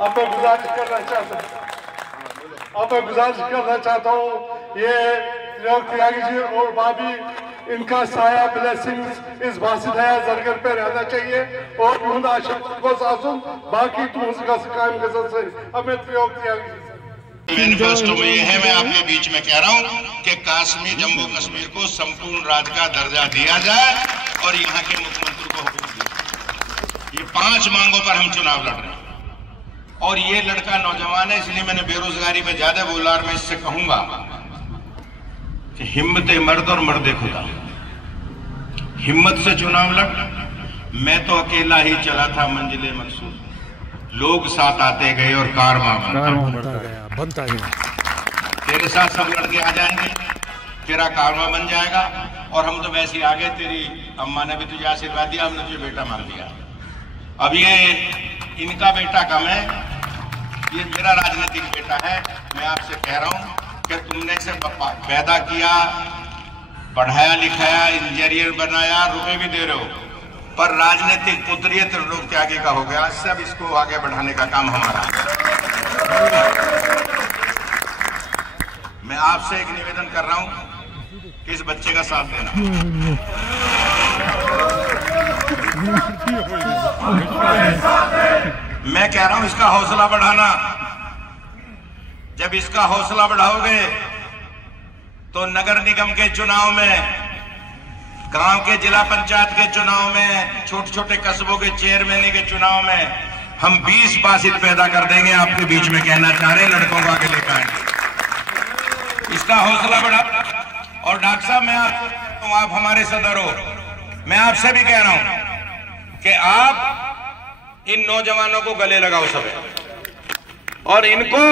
अब मैं गुजारिश करना चाहता हूँ ये त्रिलोक त्यागी जी और भाभी, इनका साया ब्लेसिंग्स इस बासित हया जरगर पे रहना चाहिए और तुम आशा को सासुम बाकी तुम उसका कायम गजल से। अब मैं त्रिलोक त्यागी मैनिफेस्टो में यह है, मैं आपके बीच में कह रहा हूं कि कश्मीर, जम्मू कश्मीर को संपूर्ण राज्य का दर्जा दिया जाए और यहाँ के मुख्यमंत्री को हुक्म दिया। ये 5 मांगों पर हम चुनाव लड़ रहे हैं और ये लड़का नौजवान है, इसलिए मैंने बेरोजगारी में ज्यादा बोला और मैं इससे कहूंगा कि हिम्मत मर्द और मर्द खुदा, हिम्मत से चुनाव लड़। मैं तो अकेला ही चला था मंजिले मकसूद, लोग साथ आते गए और कारवां बनता गया। तेरे साथ सब लड़के आ जाएंगे, तेरा कारवां बन जाएगा और हम तो वैसे ही आ गए। तेरी अम्मा ने भी तुझे आशीर्वाद दिया, हमने तुझे बेटा मान दिया। अब ये इनका बेटा कम है, ये मेरा राजनीतिक बेटा है। मैं आपसे कह रहा हूं कि तुमने इसे पैदा किया, पढ़ाया लिखाया, इंजीनियर बनाया, रुपए भी दे रहे हो, पर राजनीतिक पुत्र ये त्रिलोक त्यागी का हो गया। सब इसको आगे बढ़ाने का काम हमारा है। मैं आपसे एक निवेदन कर रहा हूं कि इस बच्चे का साथ देना। मैं कह रहा हूं इसका हौसला बढ़ाना। जब इसका हौसला बढ़ाओगे तो नगर निगम के चुनाव में, गांव के जिला पंचायत के चुनाव में, छोटे छोटे कस्बों के चेयरमैन के चुनाव में हम 20 बासित पैदा कर देंगे। आपके बीच में कहना चाह रहे लड़कों को आगे लेकर आएंगे। इसका हौसला बढ़ा। और डॉक्टर साहब, आप हमारे सदर हो, मैं आपसे भी कह रहा हूं कि आप इन नौजवानों को गले लगाओ सब और इनको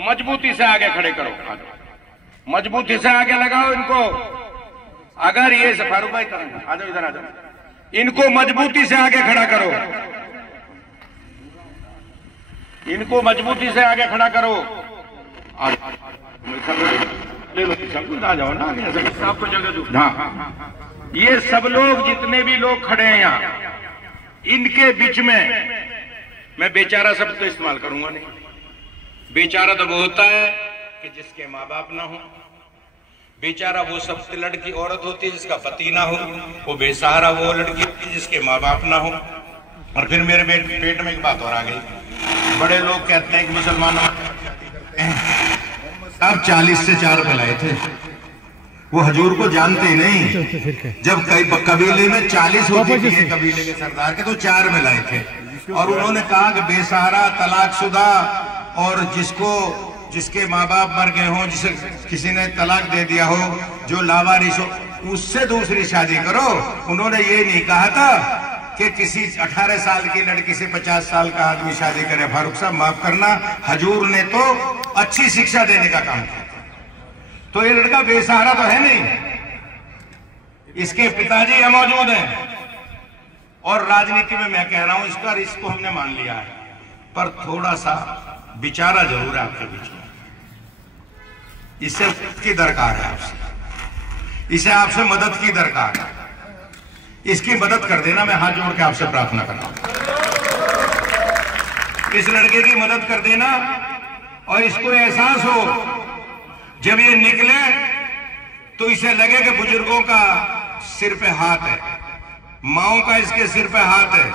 मजबूती से आगे खड़े करो, मजबूती से आगे लगाओ इनको। अगर ये फारूक भाई आ जाओ, इधर आ जाओ, इनको मजबूती से आगे खड़ा करो, इनको मजबूती से आगे खड़ा करो। ले लो, आ जाओ ना, आपको जगह दो। हाँ, ये सब लोग, जितने भी लोग खड़े हैं यहाँ, इनके बीच में मैं बेचारा शब्द तो इस्तेमाल करूंगा नहीं। बेचारा तो वो होता है कि जिसके माँ बाप ना हो, बेचारा वो सब लड़की औरत होती है जिसका पति ना हो, वो बेसहारा वो लड़की होती है जिसके माँ बाप ना हो। और फिर मेरे पेट में एक बात और आ गई। बड़े लोग कहते हैं कि मुसलमानों अब 40 से 4 मिलाए थे, वो हजूर को जानते ही नहीं। जब कई कबीले में 40 होती थी कबीले के सरदार के, तो 4 मिलाए थे और उन्होंने कहा कि बेसहारा, तलाकशुदा और जिसके माँ बाप मर गए हों, जिसे किसी ने तलाक दे दिया हो, जो लावारिस हो, उससे दूसरी शादी करो। उन्होंने ये नहीं कहा था कि किसी 18 साल की लड़की से 50 साल का आदमी शादी करे। फारूक साहब माफ करना, हजूर ने तो अच्छी शिक्षा देने का काम किया। तो ये लड़का बेसहारा तो है नहीं, इसके पिताजी यहाँ मौजूद हैं और राजनीति में मैं कह रहा हूं इसका रिस्क को हमने मान लिया है, पर थोड़ा सा बेचारा जरूर है आपके बीच में। इससे की दरकार है आपसे, इसे आपसे मदद की दरकार है। इसकी मदद कर देना, मैं हाथ जोड़ के आपसे प्रार्थना कर रहा हूं। इस लड़के की मदद कर देना और इसको एहसास हो जब ये निकले तो इसे लगे कि बुजुर्गों का सिर पे हाथ है, माओं का इसके सिर पे हाथ है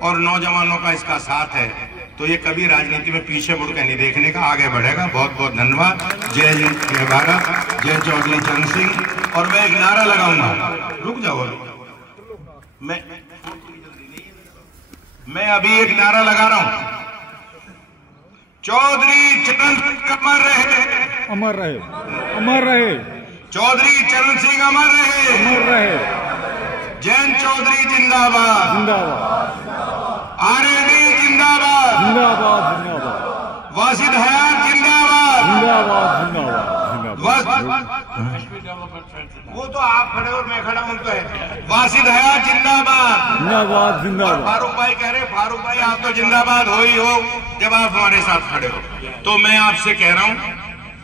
और नौजवानों का इसका साथ है। तो ये कभी राजनीति में पीछे मुड़ के नहीं देखने का, आगे बढ़ेगा। बहुत बहुत धन्यवाद। जय हिंद, जय भारत, जय चौधरी चरण सिंह। और मैं एक नारा लगाऊंगा, रुक जाओ, मैं अभी एक नारा लगा रहा हूं। चौधरी चरण सिंह अमर रहे, अमर रहे, अमर रहे। चौधरी चरण सिंह अमर रहे, अमर रहे। जैन चौधरी जिंदाबाद, जिंदाबाद। आरएडी जिंदाबाद, जिंदाबाद, जिंदाबाद। वासिद हयात जिंदाबाद, जिंदाबाद, जिंदाबाद, वो तो आप खड़े और मैं खड़ा हूं, तो वासिद हयात जिंदाबाद, जिंदाबाद, जिंदाबाद। फारूक भाई कह रहे, फारूक भाई आप तो जिंदाबाद हो ही हो जब आप हमारे साथ खड़े हो। तो मैं आपसे कह रहा हूं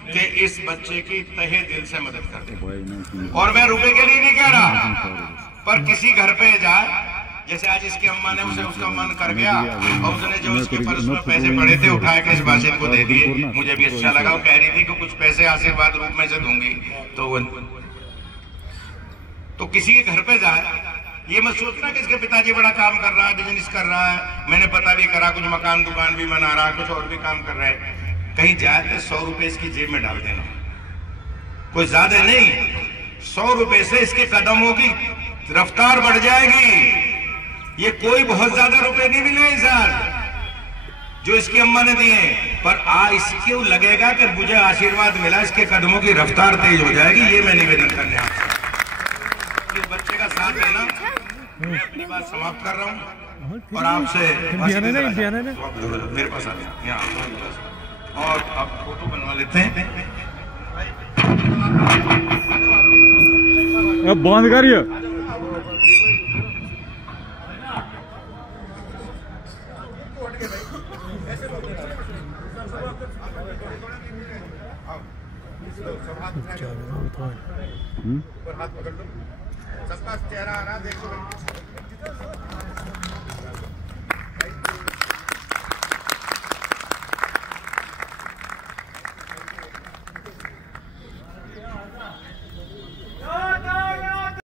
कि इस बच्चे की तहे दिल से मदद कर दे। और मैं रुपए के लिए नहीं कह रहा, पर किसी घर पे जाए जैसे आज इसकी अम्मा ने उसे उसका मन कर गया और उसने जो उसके पर्स में पैसे पड़े थे उठा के इस बासित को दे दिए। मुझे भी अच्छा लगा। वो कह रही थी कि कुछ पैसे आशीर्वाद रूप में से दूंगी। तो किसी के घर पे जाए, ये मत सोचना कि इसके पिताजी बड़ा काम कर रहा है, बिजनेस कर रहा है, मैंने पता भी करा, कुछ मकान दुकान भी बना रहा है, कुछ और भी काम कर रहा है। कहीं जाए तो 100 रुपए इसकी जेब में डाल देना, कोई ज्यादा नहीं। 100 रुपए से इसके कदमों की रफ्तार बढ़ जाएगी। ये कोई बहुत ज्यादा रुपए नहीं मिले इस साल जो इसकी अम्मा ने दिए, पर इसको लगेगा कि मुझे आशीर्वाद मिला, इसके कदमों की रफ्तार तेज हो जाएगी। ये मैं निवेदन करने आपसे, इस बच्चे का साथ देना। मैं अपनी बात समाप्त कर रहा हूँ और आपसे मेरे पास आ गया यहाँ, और अब फोटो बनवा लेते हैं। अब बंद करिए। हाथ पकड़ लो, सबका चेहरा आ रहा है, देखो।